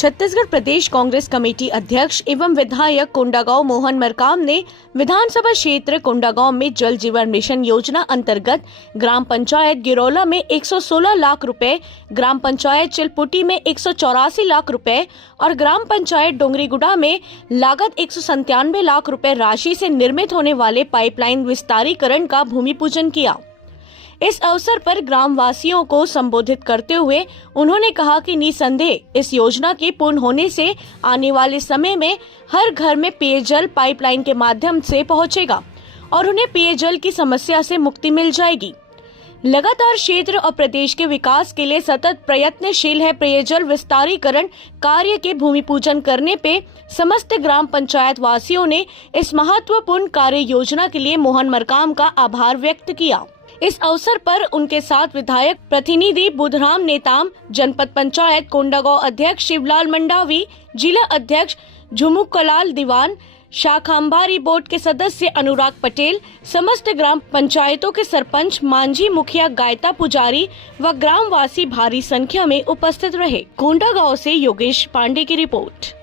छत्तीसगढ़ प्रदेश Congress committee अध्यक्ष एवं विधायक कोंडागांव मोहन मरकाम ने विधानसभा क्षेत्र कोंडागांव में जल जीवन मिशन योजना अंतर्गत ग्राम पंचायत गिरौला में 116 लाख रुपए, ग्राम पंचायत चिलपुटी में 184 लाख रुपए और ग्राम पंचायत डोंगरीगुड़ा में लागत 197 लाख रुपए राशि से निर्मित होने वाले पाइपलाइन विस्तारीकरण का भूमि पूजन किया। इस अवसर पर ग्राम वासियों को संबोधित करते हुए उन्होंने कहा कि निसंदेह इस योजना के पूर्ण होने से आने वाले समय में हर घर में पेयजल पाइपलाइन के माध्यम से पहुंचेगा और उन्हें पेयजल की समस्या से मुक्ति मिल जाएगी। लगातार क्षेत्र और प्रदेश के विकास के लिए सतत प्रयत्नशील है। पेयजल विस्तारीकरण कार्य के भूमि पूजन करने पे समस्त ग्राम पंचायत वासियों ने इस महत्वपूर्ण कार्य योजना के लिए मोहन मरकाम का आभार व्यक्त किया। इस अवसर पर उनके साथ विधायक प्रतिनिधि बुधराम नेताम, जनपद पंचायत कोंडागांव अध्यक्ष शिवलाल मंडावी, जिला अध्यक्ष झुमुकलाल दीवान, शाखा अंबारी बोर्ड के सदस्य अनुराग पटेल, समस्त ग्राम पंचायतों के सरपंच, मांझी मुखिया, गायता पुजारी व ग्रामवासी भारी संख्या में उपस्थित रहे। कोंडागांव से योगेश पांडे की रिपोर्ट।